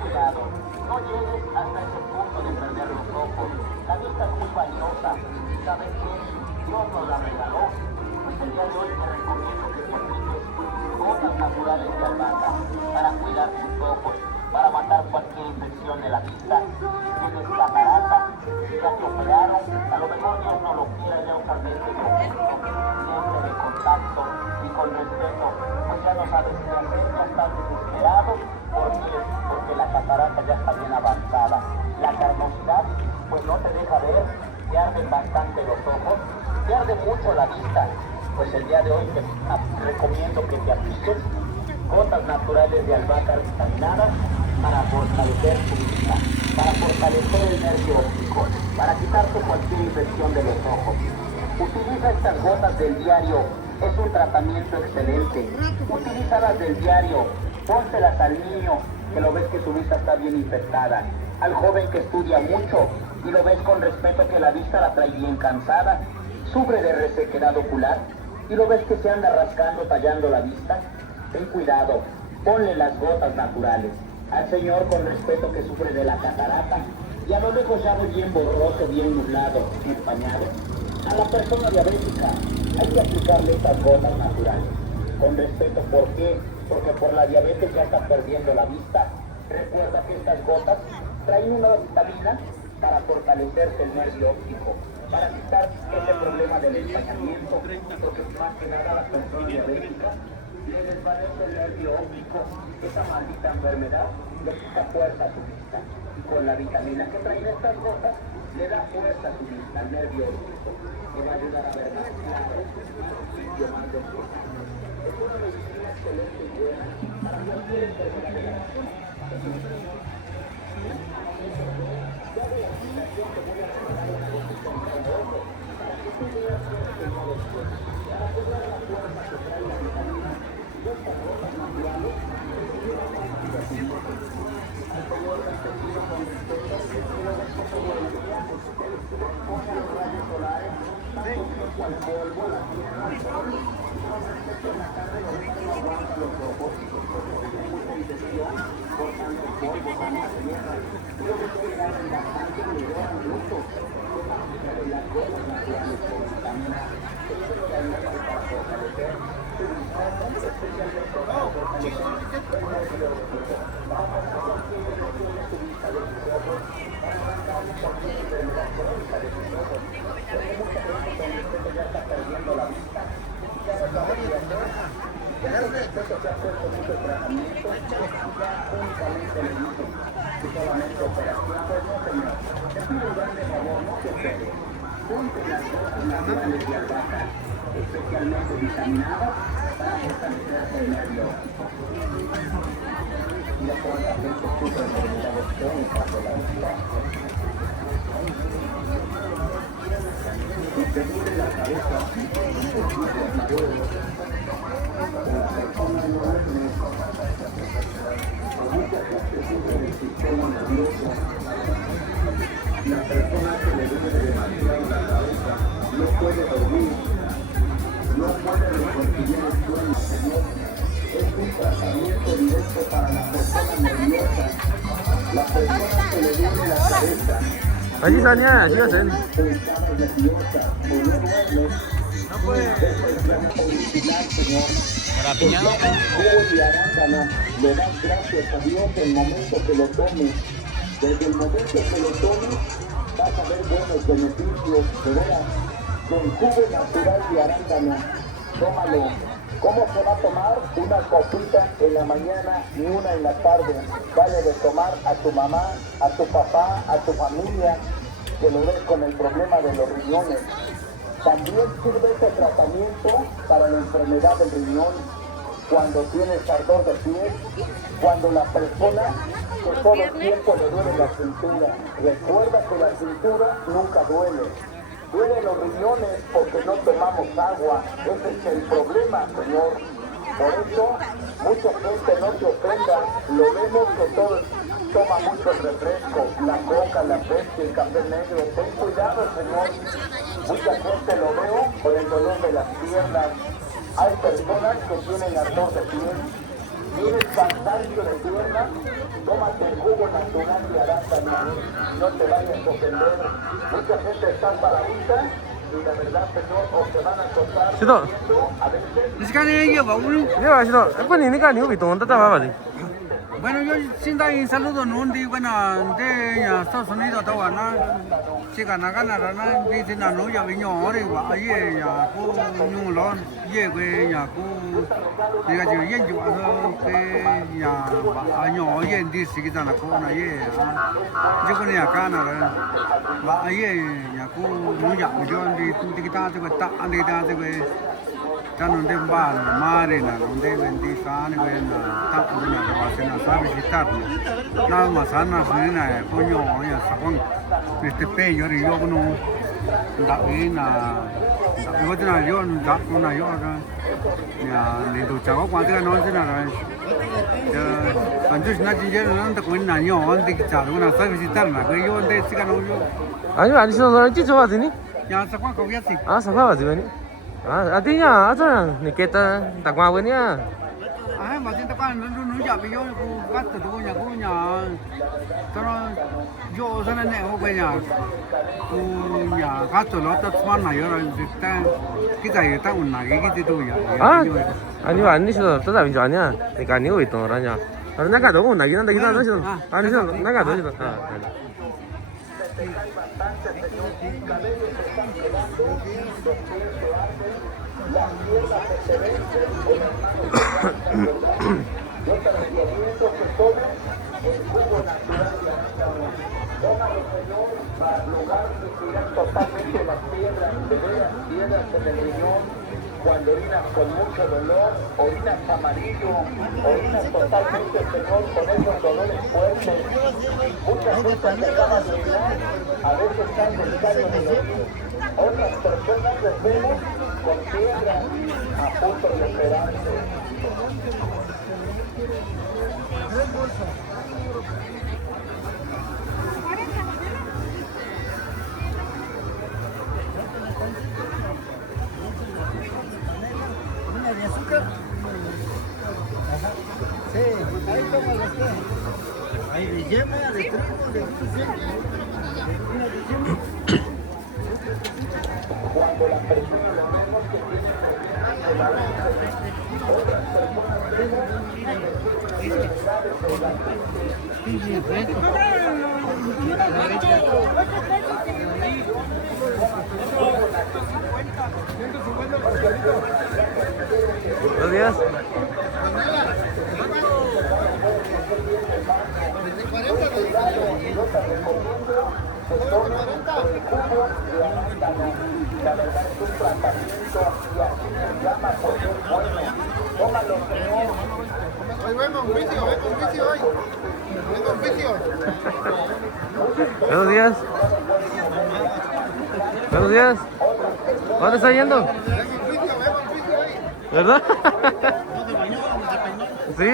Cuidado, no llegues hasta ese punto de perder los ojos. La vista es muy valiosa. ¿Sabes qué? Dios nos la regaló. Pues el día de hoy te recomiendo que te apliques gotas naturales de albahaca para cuidar tus ojos, para matar cualquier infección de la vista. Si tienes catarata, ya te operaron, a lo mejor Dios no lo quiera, ya usas lentes de siempre de contacto y con respeto, pues ya no sabes qué hacer, ya estás desesperado. ¿Por qué? Porque la catarata ya está bien avanzada. La carnosidad, pues no te deja ver, te arden bastante los ojos, te arde mucho la vista. Pues el día de hoy te recomiendo que te apliques gotas naturales de albahaca vitaminadas para fortalecer tu vista, para fortalecer el nervio óptico, para quitarte cualquier infección de los ojos. Utiliza estas gotas del diario, es un tratamiento excelente. Utilízalas del diario, pónselas al niño que lo ves que su vista está bien infectada, al joven que estudia mucho y lo ves con respeto que la vista la trae bien cansada, sufre de resequedad ocular y lo ves que se anda rascando, tallando la vista. Ten cuidado, ponle las gotas naturales. Al señor con respeto que sufre de la catarata y a lo lejos ya ve bien borroso, bien nublado, empañado. A la persona diabética hay que aplicarle estas gotas naturales. Con respeto, ¿por qué? Porque por la diabetes ya está perdiendo la vista. Recuerda que estas gotas traen una vitamina para fortalecerse el nervio óptico, para quitar ese problema del empañamiento, porque más que nada la persona diabética le desvanece el nervio óptico, esa maldita enfermedad le quita fuerza a su vista. Y con la vitamina que traen estas gotas, le da fuerza a su vista, al nervio óptico, que va a ayudar a ver más claro, más despejado. Es una medicina excelente y buena para cualquier enfermedad de la vista. Ya de la aplicación te voy a regalar una gotita en cada ojo, para que tú veas cómo te va después, para cuidar la fuerza que trae la vitamina. Estas gotas naturales te llevan más vida a tu vida. Al señor Castellino con respeto, que lo ves como todo el día, él pone los rayos solares, tanto tiempo al polvo, la tierra, el sol, con respecto en la tarde lo ves que no aguanta los ojos, porque tiene mucha infección por tanto polvo, tanta tierra. Lo que puede dar bastante y le duran mucho. Es la fibra de las gotas naturales con vitamina, especialmente para fortalecer tu vista, especialmente para fortalecer el nervio óptico, para matar cualquier infección de tu vista, de tus ojos, para matar cualquier enfermedad crónica de tus ojos. Porque mucha gente con respeto ya está perdiendo la vista y ya no sabe qué hacer. Ya con respeto se ha puesto muchos tratamientos, ya únicamente le dicen que solamente operación, pues no señor. Te pido un grande favor, no te operes. Ponte las gotas naturales de albahaca, especialmente vitaminadas, para fortalecer el nervio óptico. Mira cómo la gente sufre de enfermedades crónicas de la vista. Si te duele la cabeza, un poquito de mareo, la persona no duerme, mucha gente sufre del sistema nervioso. La persona que le duele demasiado la cabeza no puede dormir, no puede reconciliar el sueño, señor. Es un tratamiento directo para la persona nerviosa, la persona que le duele la cabeza. Allí Sania, sí hacen. Pensaba nerviosa o no duerme. No puede. Original, señor. Para piñado. Jugo de arándano, le das gracias a Dios el momento que lo tomes. Desde el momento que lo tomes, vas a ver buenos beneficios, de veras. Con jugo natural de arándano, tómalo. ¿Cómo se va a tomar? Una copita en la mañana y una en la tarde. Dale de tomar a tu mamá, a tu papá, a tu familia, que lo ves con el problema de los riñones. También sirve este tratamiento para la enfermedad del riñón, cuando tienes ardor de piel, cuando la persona que todo el tiempo le duele la cintura. Recuerda que la cintura nunca duele. Duelen los riñones porque no tomamos agua. Ese es el problema, señor. Por eso, mucha gente no se ofenda. Lo vemos que todos toman mucho refresco, la coca, la Pepsi, el café negro. Ten cuidado, señor. Mucha gente lo veo por el dolor de las piernas, Hay personas que tienen ardor de piel, tienes cansancio de pierna, tómate el jugo natural de arándano, no te vayas a ofender. Mucha gente está paradita y la verdad, Señor, o se van a cortar. 시도. A veces, 시간에 이게 뭐 우리 내가 시도. 아빠니 니가 니가 비 동안 따다 봐봐. bueno yo sin dar un saludo no de bueno de ya Estados Unidos todo na chica na gana na dice na no ya vino ahora igual ayer ya ku ñu lon ye que ya ku diga yo yen yo que ya año yen dice que sana ko na ye yo con ya kana va ayer ya ku ñu ya yo di kita te ta ande ta te Tanto de mare, donde vendí sane, tanto de la base na sabe visitarnos. Nada más sana, nena, coño, ya sabón. Este peño y yo no da bien a yo tenía yo da una yo acá. Ya ni tu chavo cuando no se nada. Antes nadie ya no anda con nada yo, ande que chavo una sabe visitarme, que yo ande siga no yo. 아니 시도 너 어디 좋아하더니? Ya sabón que voy así. 아 사과하지 왜니? 아 아디냐 아잖아. 니께다 딱와 왜냐? À mà trên tao nó giờ bây giờ cô bắt từ tôi nhà tao nó vô cho nên này cô bây giờ cô nhà bắt từ nó tao xoắn này rồi ta cái gì tao muốn này cái tôi 아 아니 아니 시도 떠다 비죠 아니야. 니가 아니고 있던 거라냐. 아 내가 너무 나긴 한다 기다 너시도. 아니 시도 내가 너시도. las piernas que se vencen, yo te recomiendo que tomes el jugo natural de arándano. Tómalo, Señor, para lograr retirar totalmente las piedras, severas piedras en el riñón. Cuando orinas con mucho dolor, orinas amarillo, orinas totalmente, Señor, con esos dolores fuertes. Muchas veces te van a orinar, a veces están descargos de orina. Otras personas les vemos con piedras a punto de operarse. ¿De azúcar? Sí, ahí toma las que. Hay de yema, de trigo, de Cuando la persona lo vemos que tiene otras Buenos días. La verdad es un tratamiento y así se llama porque es bueno. Tómalo, Señor. Hoy vengo un juicio hoy. Vengo un juicio. Buenos días. Buenos días. ¿A dónde está yendo? Vengo un juicio hoy. ¿Verdad? Sí,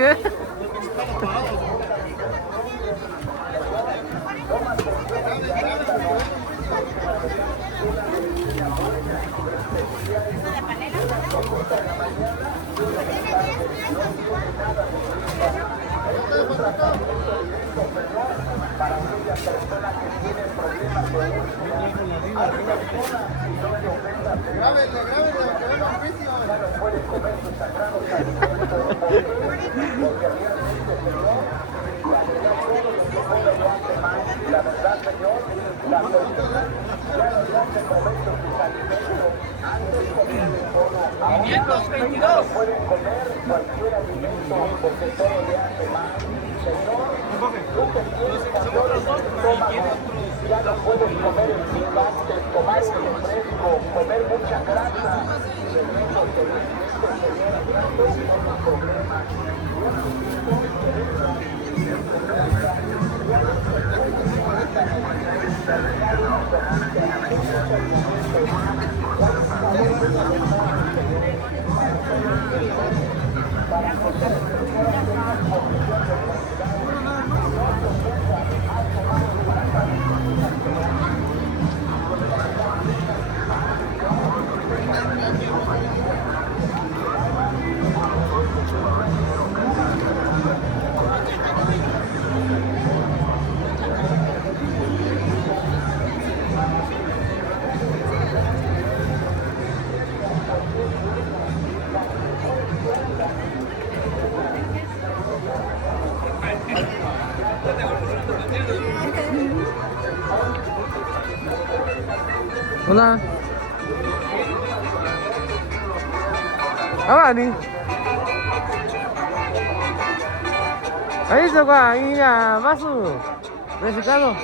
Para aquellas personas que tienen problemas de Grábenle, que vengo un juicio. ya no pueden comer sus sagrados alimentos. Porque realmente, Señor, la verdad, Señor, la persona ya no le hace provecho sus alimentos. Antes comían de todo, ahora no pueden comer cualquier alimento porque todo le hace mal. Señor, tú que tienes calor en el estómago, ya no puedes comer el picante, tomar un refresco, comer mucha grasa. Señor, porque Señor, ya todos los problemas. Hola. Avanti. Hai visto qua in Masu? Pescato?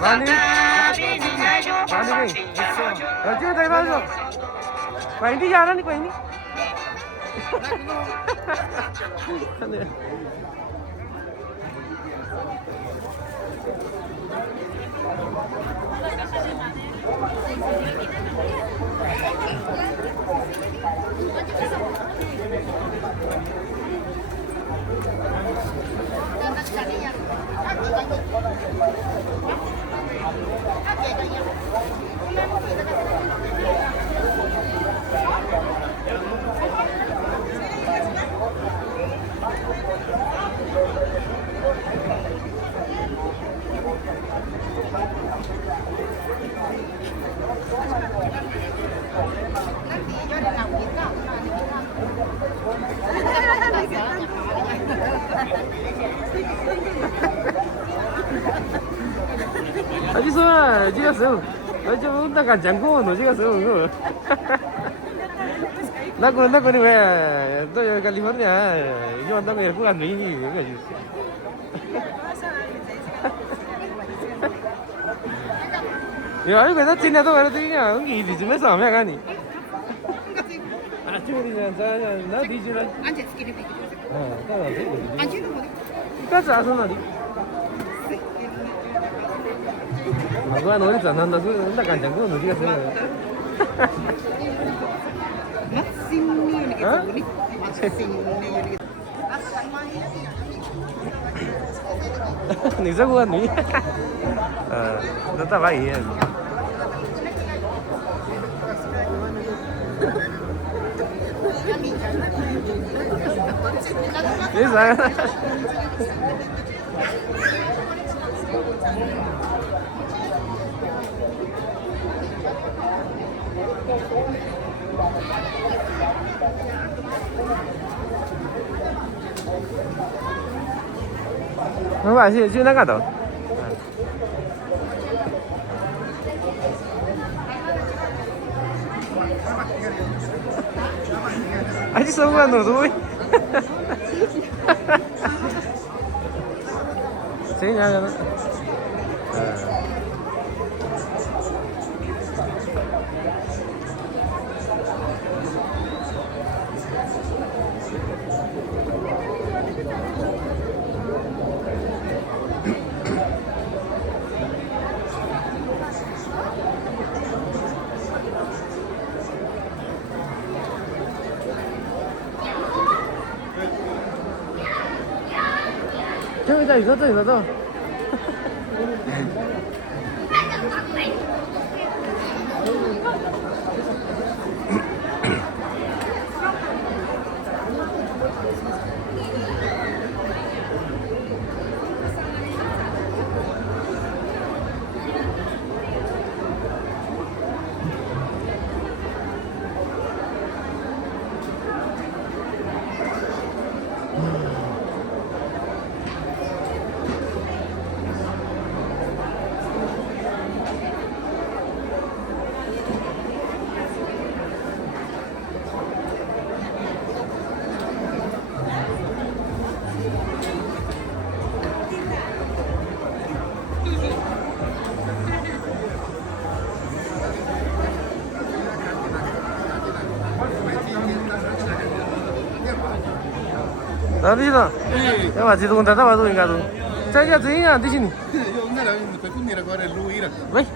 Vani? Vani đi. Chưa thấy bao giờ. Quay đi ra đó đi quay đi. 어디서 어디 갔어? 너 좀 나가 장고 너 어디 갔어? 나고 왜또 여기 캘리포니아 이거 한다고 이거 안 되니 이거 야 이거 나 진짜도 그러더니야 여기 이쯤에 싸움이 가니 아 저리냐 나 뒤지라 앉아 스키를 비기. 따라서 앉지는 못해. 까지 아서나리 아까 너희 전화한다 나 간장고 어디 갔어? 마싱니 이렇게 보니. 마싱니 Nị rất quên nhỉ? Nó ta phải vậy. Biết sao? Nó bảo gì chứ nó cả đâu? 아직 성공한 너 누구? 재미나잖아. 저기다 이거도 어디다? 야 맞지 누군 다 와도 인가도. 자기가 주인이야 대신이. 왜?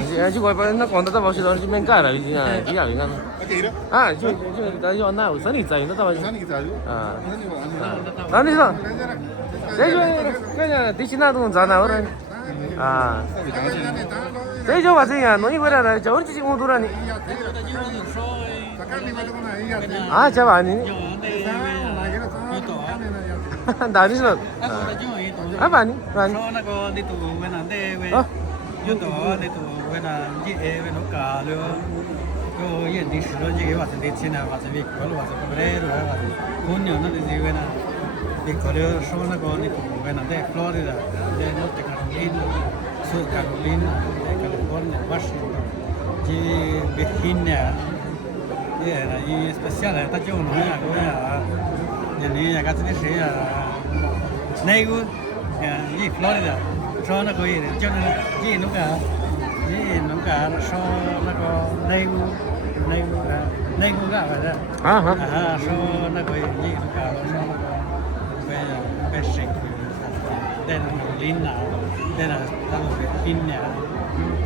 이제 거기 나 건다 봐시 너 지금 가라 이제 이야 이나. 아 지금 나 이거 나 선이 있어 이나 봐. 아. 아니서. 대조 그냥 대신나도 자나 그래. 아. 대조 맞지야 너희 그래라 저 언제 지금 오더라니. 아 저 아니니. Dari sih. Apa nih? Rani. Soalnya kalau itu wenande yuto itu wenanji wenoka lo. Ko yen di suro ji wa de china wa de ko lo wa de brero wa de. Kunyo na de wena. De ko lo soalnya kalau itu wenande Florida de no te Carolina, Sur Carolina, de California, Washington, de Virginia, y especial está yo no ya ni ya casi se ya Negu y Florida, son la coi yo ni nunca son la co Negu ga vậy Ajá. son la coi ni nunca son la co Basic then Carolina then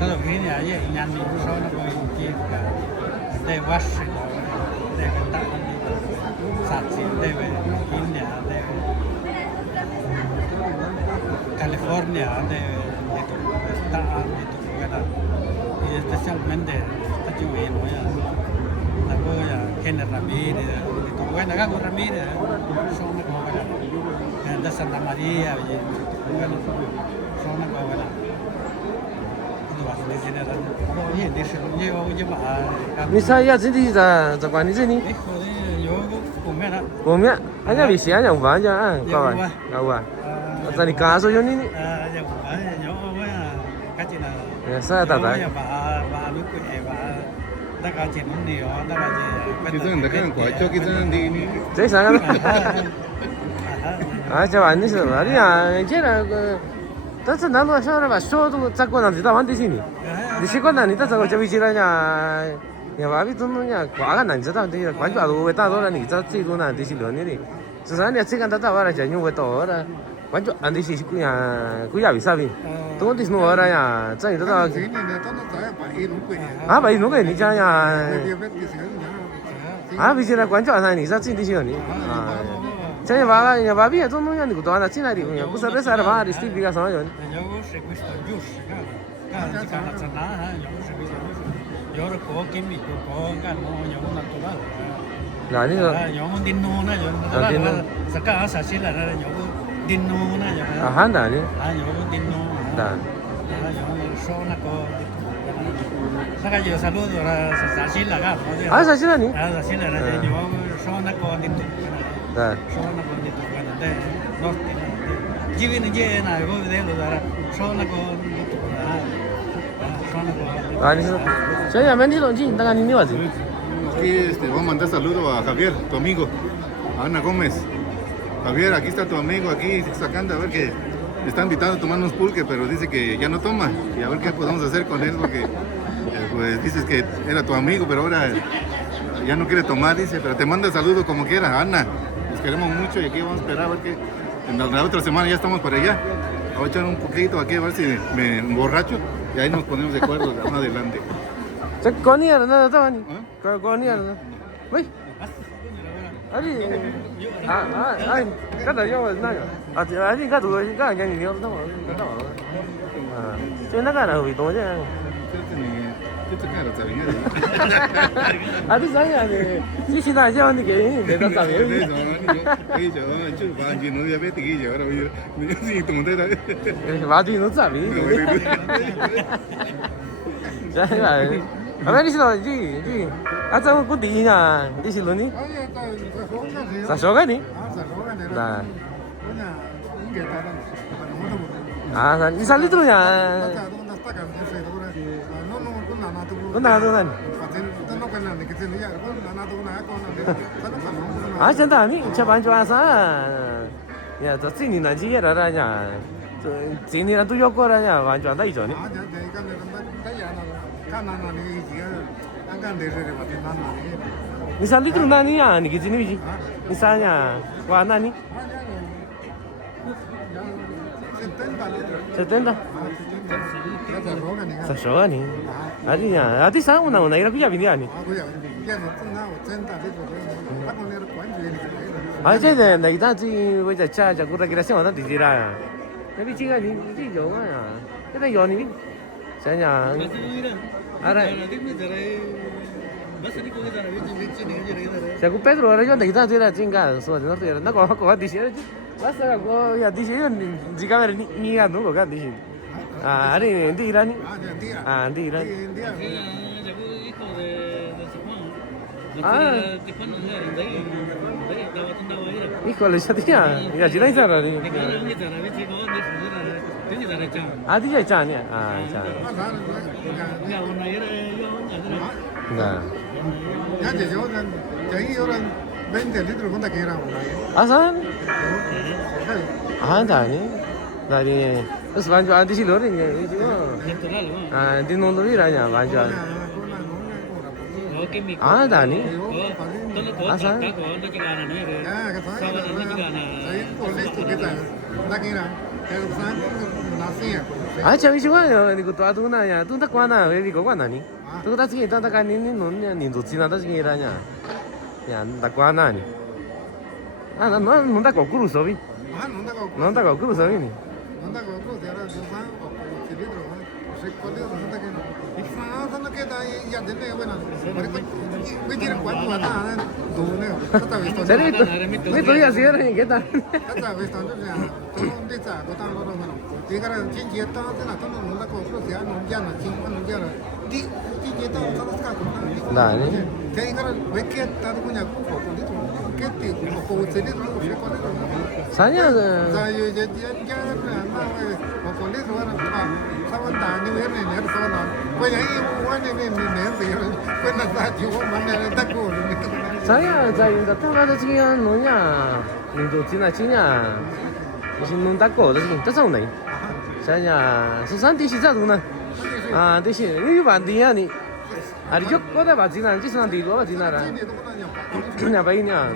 Virginia y nhà mình son la coi chi cả de Washington de Kentucky Sachi de Virginia de California de y especialmente está lloviendo ya la cosa Kenneth Ramírez de tu buena Gago Ramírez son una cosa de Santa María bueno son una cosa你啥呀？这里在管你这里？我们俺家比西安讲饭讲俺搞完，搞完。在你家说有你呢？啥大大？这啥个？啊，这玩意是哪里啊？这那个。但是难道晓得吧？小都咋个让知道玩得起呢？你习惯了，你到这个就回去了呀。你娃比总东呀，挂个难知道的，关注啊，会打到了你这最多难的是两年的。至少你这个打完了，就因为到了，关注俺的是贵呀，贵呀为啥呗？多的是多了呀，这都到。啊，把一弄个你讲呀。啊，为啥关注俺你这最的是你啊？这娃比总东呀，你不多那进来的呀，不是那啥的嘛，你是比较少人。Yo có químico có cái nó giống natural là như là giống dino na giống saka sashi là giống dino na giống hán đã nhỉ giống dino đã giống so na có saka yo saludo là sashi là cái sashi là nhỉ sashi là giống so na có dino đã so na có dino cái này norte chỉ vì như này có thể là so na có señor, me dijo, sí, ¿están en Aquí vamos a mandar saludos a Javier, tu amigo, a Ana Gómez. Javier, aquí está tu amigo, aquí sacando a ver que le está invitando a tomar unos pulques, pero dice que ya no toma. Y a ver qué podemos hacer con él, porque pues dices que era tu amigo, pero ahora ya no quiere tomar, dice. Pero te manda saludos como quiera, Ana. Los queremos mucho y aquí vamos a esperar a ver que en la otra semana ya estamos para allá. Voy a echar un poquito aquí a ver si me emborracho. Y ahí nos ponemos de acuerdo de más adelante. ¿Con ni era nada estaba ni? ¿Con ni era nada? ¿Ves? Ay, cada yo es nada. Ay, cada tú, cada quien ni yo no, no. Chứ nó cái nào bị tối chứ. À, thứ sáu nhà thì chỉ xin lại cho anh thì để tao tạm hiểu. Bây giờ chú bạn chỉ nói biết thì giờ đâu bây giờ gì tụng thế đấy. Bạn thì nó tạm hiểu. Đấy là à mấy đi xin lỗi gì gì. À sao có tí nha, đi xin lỗi đi. Sao số cái đi? Là. À sao đi sao đi thôi nha. Con nào thôi này. À chân ta mi, chả bán cho anh sao? Ya, tôi xin nhìn anh chị ra ra nha. Xin nhìn anh tôi yêu ra nha, bán cho anh thấy rồi nhỉ? Ni sao đi từ nani à? Ni cái gì vậy? Ni sao nha? Qua nani? 70. Sa shoga ni. Adi ya, adi sa una ira kuya bini ani. Ah, che de na ita ji we ja cha ja ku ra kira se wa ta di ji ra ya. Na bi chi ga ni ji yo ma ya. Ke ta yo ni bi. Sa nya. Ara. Sa ku Pedro ara yo de ita ji ra jinga so de no te na ko di ji. Basta ko ya di ji ji ka ni ga no ko ga di ji. Ah, ari ndi irani. Ah, ndi irani. Híjole, ya tenía, ya si no hay Ah, di chạy chán nhỉ? À, chán. Dạ. Ya te yo ahí ahora 20 litros cuenta que era una. Ah, san? Ah, dani. Dani. Terus banjo anti sih loring ya, itu. Ah, di nonton ini aja banjo. Ah, dani. Ah, san? Ah, cewek juga ya, ini kutu atuh nanya, tuh tak mana, ini kau mana nih? Tuh tak sih, tak kan ini nonnya, nih tuh cina tak sih kiranya, ya tak mana nih? Ah, non tak kau kurus tapi, non tak kau kurus tapi nih. Jadi itu ya sih orang kita. Nah ini. Saya saya datang ada sih nonya, itu Cina, di non tako, itu sama nih. Saya sesan di sini tuh nah, ah di sini ini bandinya nih. Hari Jumat ada bajian, di sana di luar bajian ada. Apa ini ah?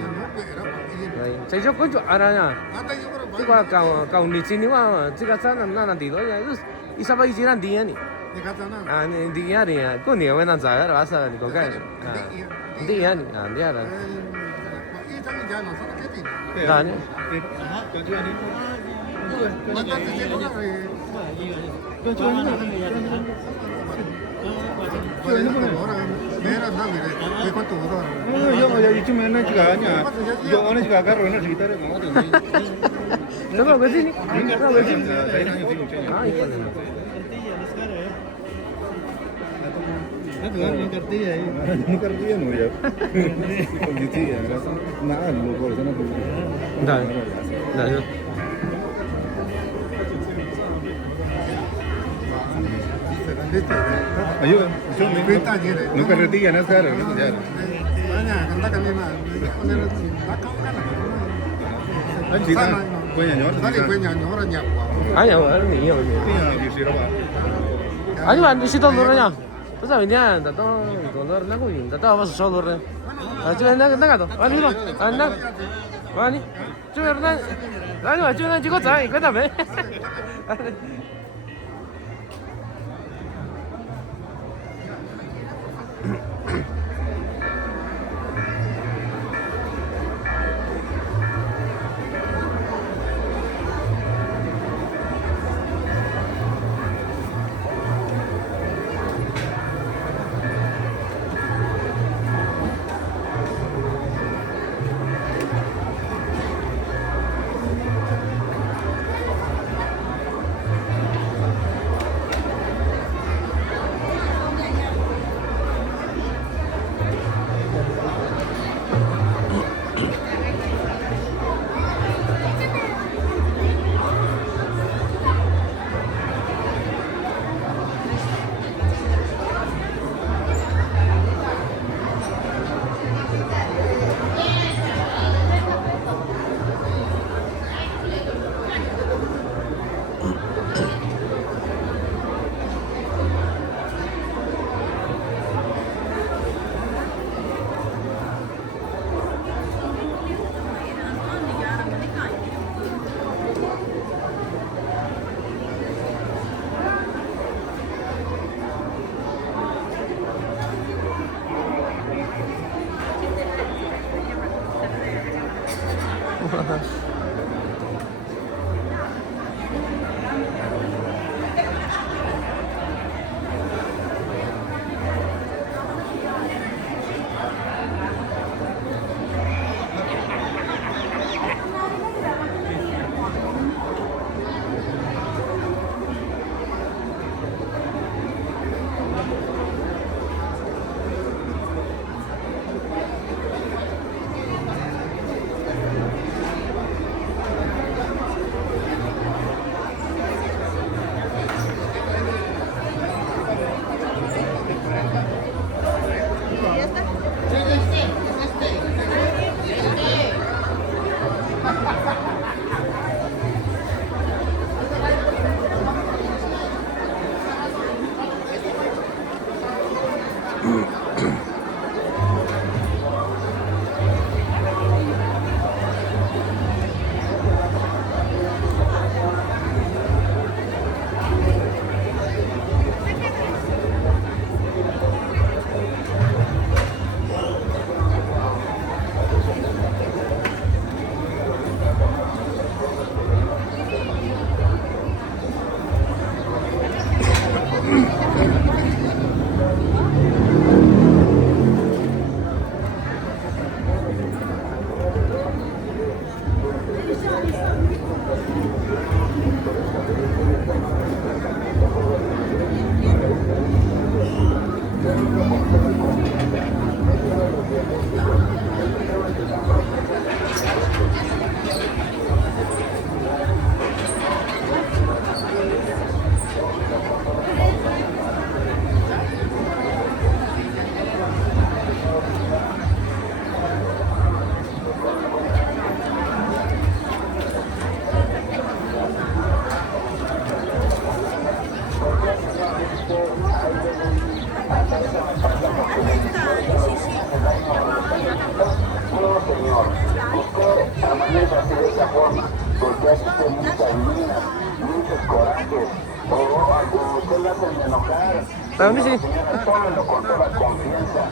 Saya juga kau arahnya. Jika kau di sini wah, jika sana mana di luar ya itu isa bajian dia nih. Ah ini dia nih, kau nih mana saya rasa di kau kan. Dia nih, dia ada. Nah ini. Yo itu mana juga hanya, yo mana juga agar orang sekitar mau tuh. Coba ke sini. Coba ke sini. Saya nanya sih muncanya. Ah, iya. Ngerti ya no ya. Kondisi ya, nah lu kalau sana tuh. Nah, nah yo. Ayo, nunca retilla no claro, no ya. Ayo, ini yo. Ayo, di situ lurnya. Terus ini ada tuh, dollar nak kau ini, tahu apa soal dollar? Aja nak ada, ani lo, anak, ani, cuma nak, ani cuma nak juga cai, kau tahu? No, señor, usted permanece así de esa forma, porque hace usted muchas minas, muchos corajes, o a usted le hacen enojar. ¿Dónde sí? Tómelo con toda confianza.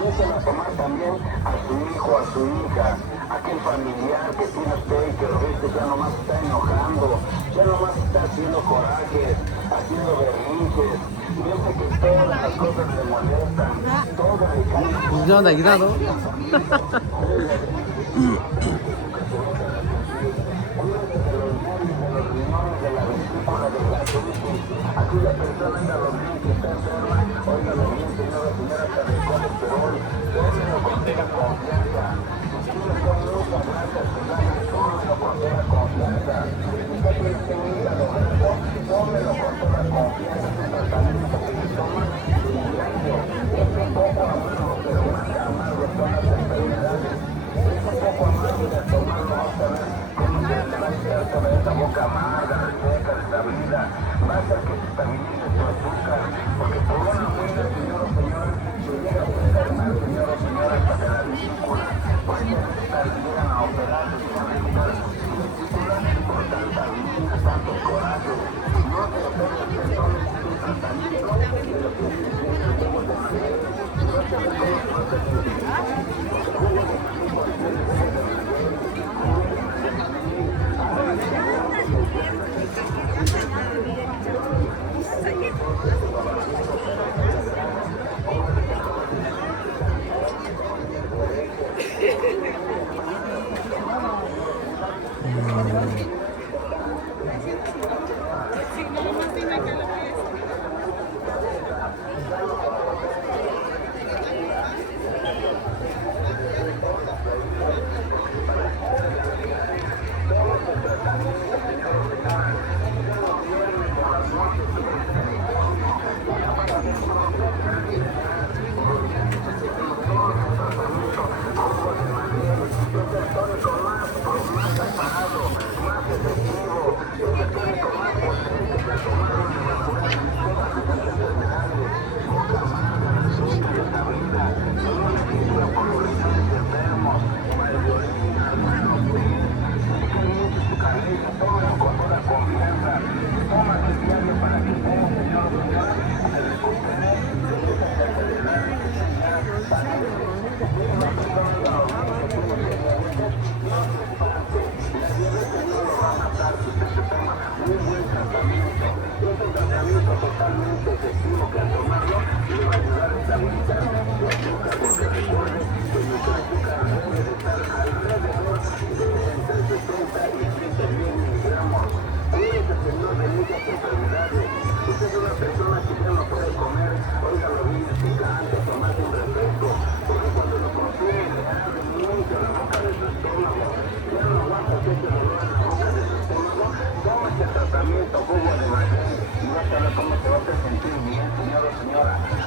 Déjelo tomar también a su hijo, a su hija, a aquel familiar que tiene usted y que lo ve que ya nomás está enojando, ya nomás está haciendo corajes, haciendo berrinches. Piensa que todas las cosas le molestan, todas le caen. ¿Qué onda, quitado? Aquella persona anda lo bien que está enferma, óigalo bien, señora, está de colesterol, déjelo con toda confianza. Si usted le pone muchas gracias, tómelo con toda confianza. Si usted tiene que ir a lo graso, tómelo con toda confianza. Ese tratamiento que se toma diario es un poco amargo, pero más que amargo son las enfermedades. Es un poco amargo de tomarlo, vamos a ver cómo se le va a quitar toda esa boca amarga, reseca de esta vida. Va a hacer que se estabilice tu azúcar, porque por una muerte, señor o señora, se llega a enfermar, señor o señora, hasta de la vesícula. Por eso llegan a operar, se llegan a quitar su vesícula por tantas minas, tantos corajes. No se opere usted, solo es un tratamiento de lo que dice el jugo de maguey. No se le toma frutas sin jugo de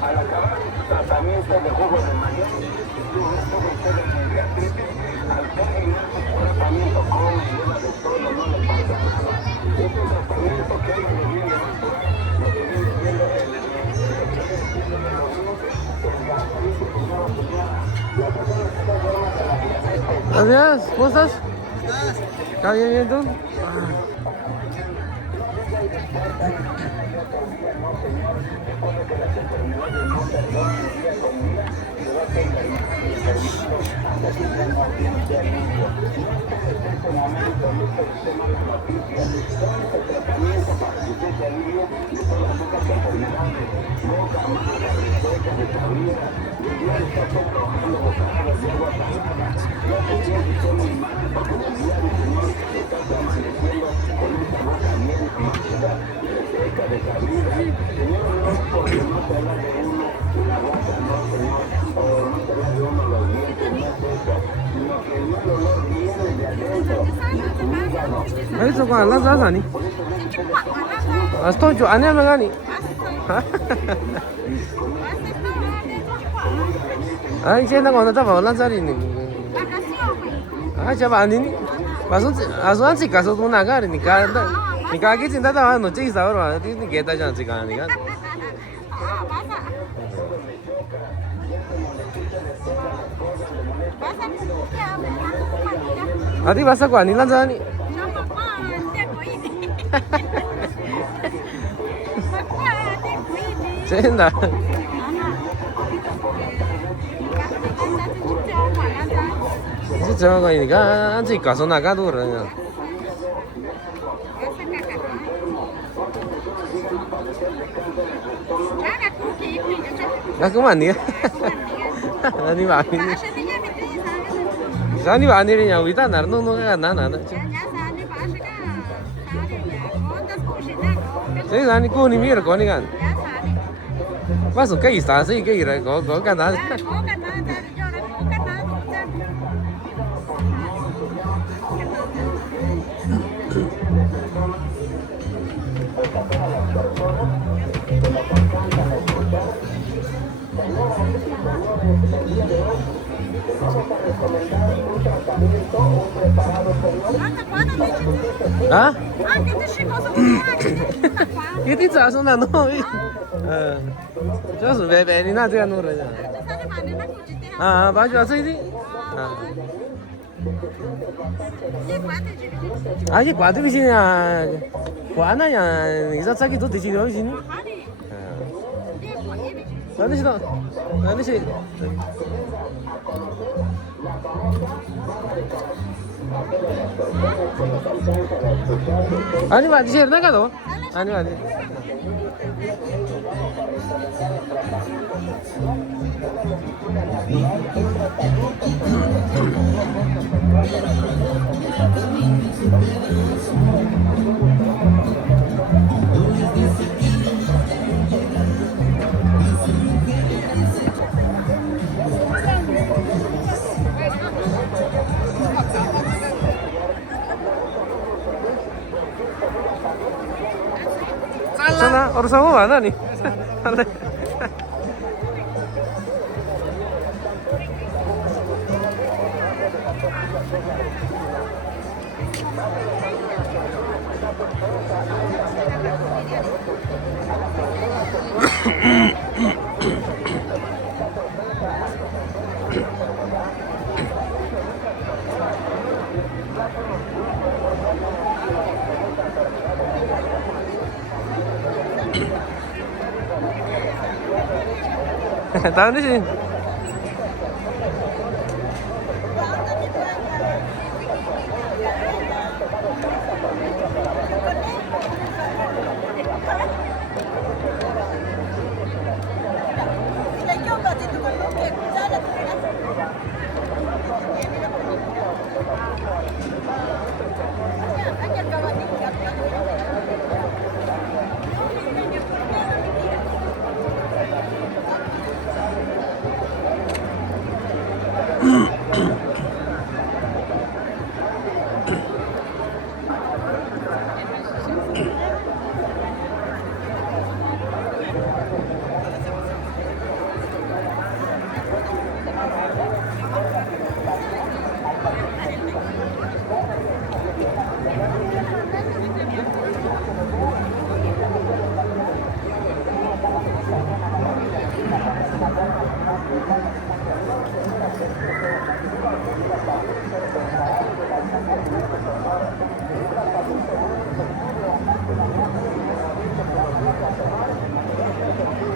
Al acabar su tratamiento de jugo de maguey, estuvo usted en gastritis, al terminar su tratamiento come, lleva de todo, no le pasa nada. Es un tratamiento que le viene bien, lo que viene siendo el Gracias, ¿cómo estás? ¿Está bien, bien tú? Eso con las dos ani. Esto yo aneh megani. Ay, siapa yang nak tahu orang cari ni? Ah, siapa ani ni? Asuhan sih kasus tu nak kan? Nikah kita cinta tahu no cik sahur mana? Ini kita jangan cik kan ni kan? Adi bahasa kau ani lancar ni. Cenda. Ini cakap ini kan, anjing kasus nak tu orang. Aku mana ni? Ani mana ni? Ani mana ni yang kita nak nung kan nana. Jadi ani kau ni mir kau ni kan? Masuk ke istana sih ke ira kau kan nana. Hah? Kita cakap sana no. Just bebe ni nak cakap no raja. Ah, baju asal ini. Ah, ये क्वाद भी sini ah. Kuana yang kita cakap itu di sini di sini. Nanti sih, nanti sih. Ani baca share nak tu? Ani baca. Sana orang sama mana ni? Tahu ni sih.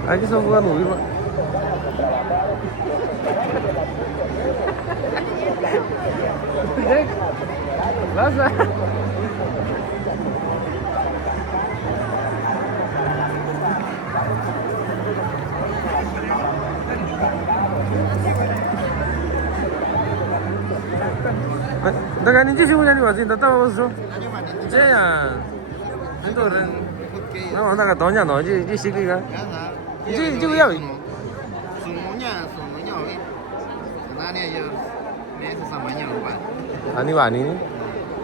Aquí son jugando mismo. Pasa.大概你继续问下你吧，这到我说，这样，很多人，那我那个东家呢，就写这个，这个要。Ani ba ni?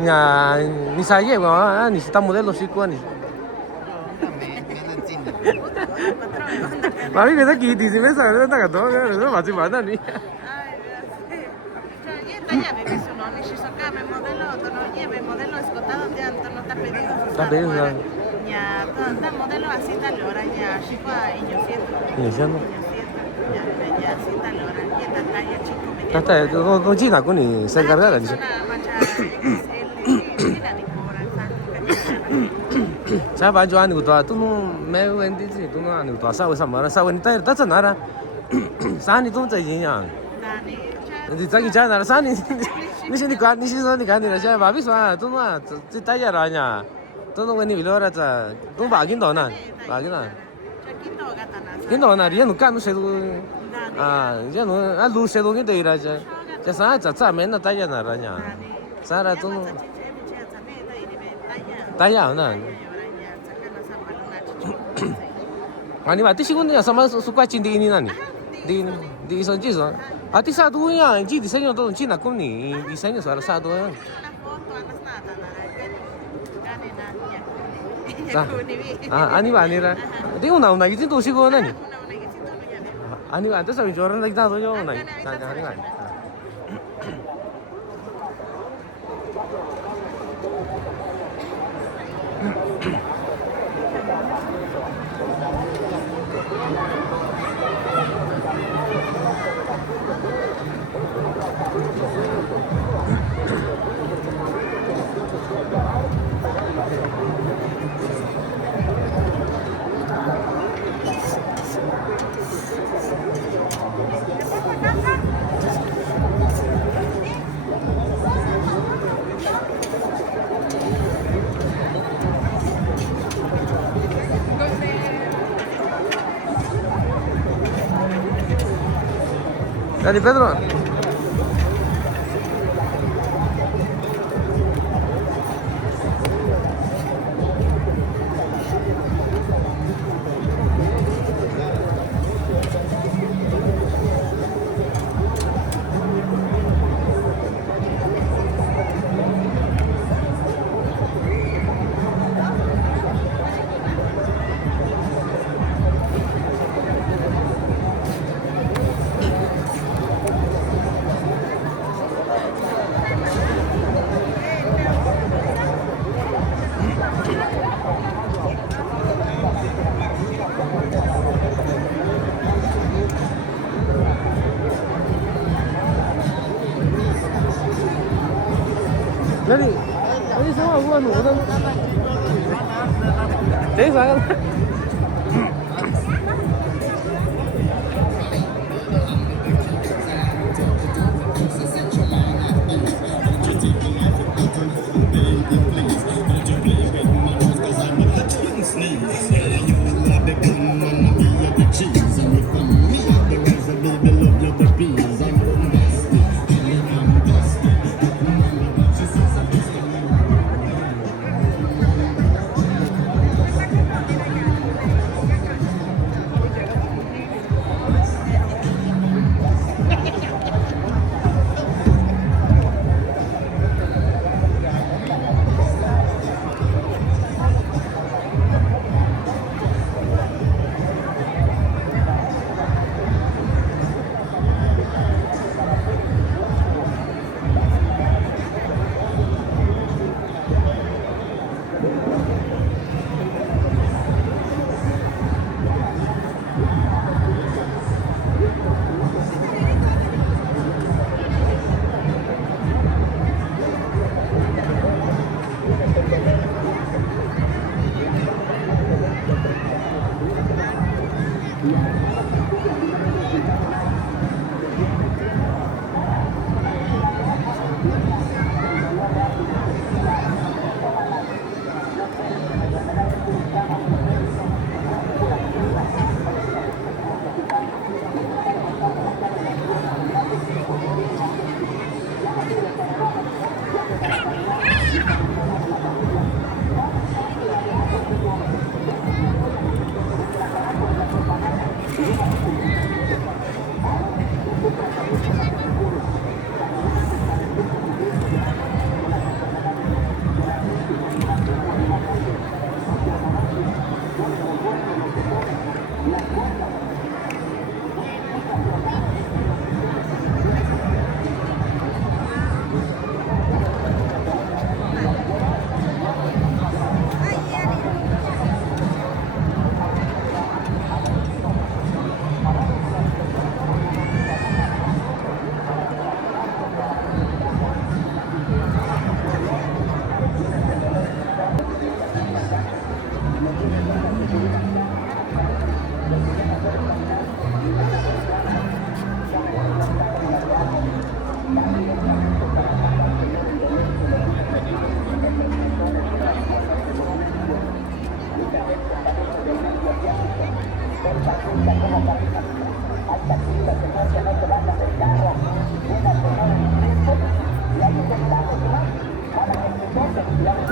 Nga ni saya ba? Ni kita modelo sih kuan ni. Mami beda ki di sini sa na ka to, na masih mana ni? Está pedido. Ya, todo modelo así tal hora ya, chico Iniciando. Ya, así tal hora, ya talla chico. Está, con China con ni se encarga dice. Saya baju anu tu, tu nu mau endi sih, tu nu anu tu, sahaja sama, sahaja ni tak ada sana, sana ni tu macam ni yang. Di tadi jangan sana ni sini kan, ni sini kan, ni saya babi sana, tu nu, tu tak ada ranya, tu nu ni bilor aja, tu bagin dona, bagin dona. Bagin dona, dia nu kan nu sedu, dia nu, lu sedu ni dia aja. Jasa aja, mana tak ada ranya, sana tu nu. Tanya na. Ani mati sigun ya sama suka cindi ini nani. Di isang jiso. Ati satu ya, ji desainnya tu Cina kum ni, desainnya soal satu ya. Ani ba ani ra. Di una gitu tu sigun nani. Ani ba tu sabi joran lagi tahu yo nani. Ani ba. Dani Pedro. Jadi semua gua nu kan. Jadi saya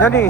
Jadi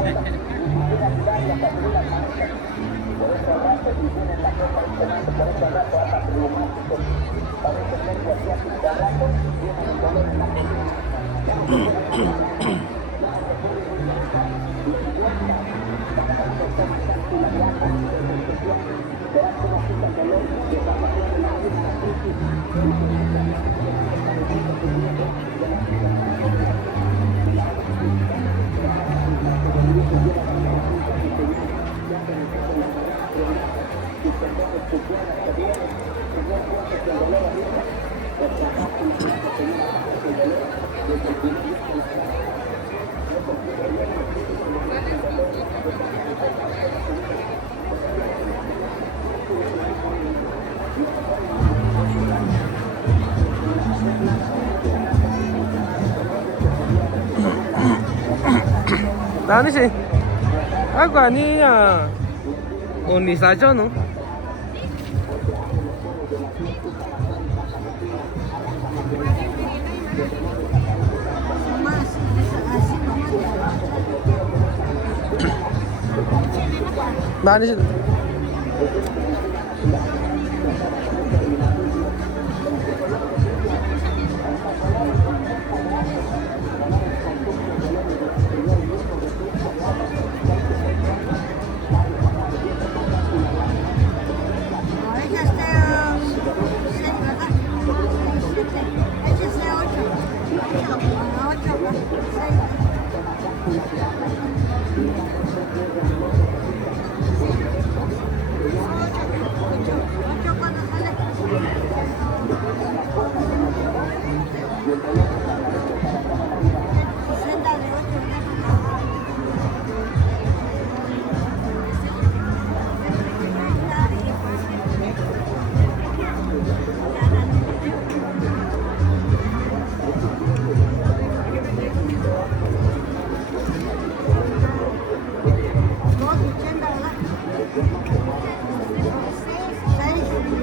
Tao ni sih. Aku ni ya. Oh ni saja no. Tao ni sih.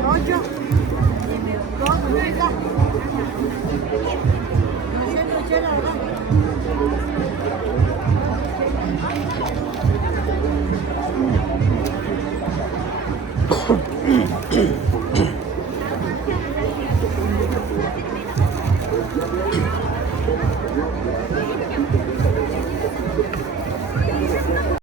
Ocho.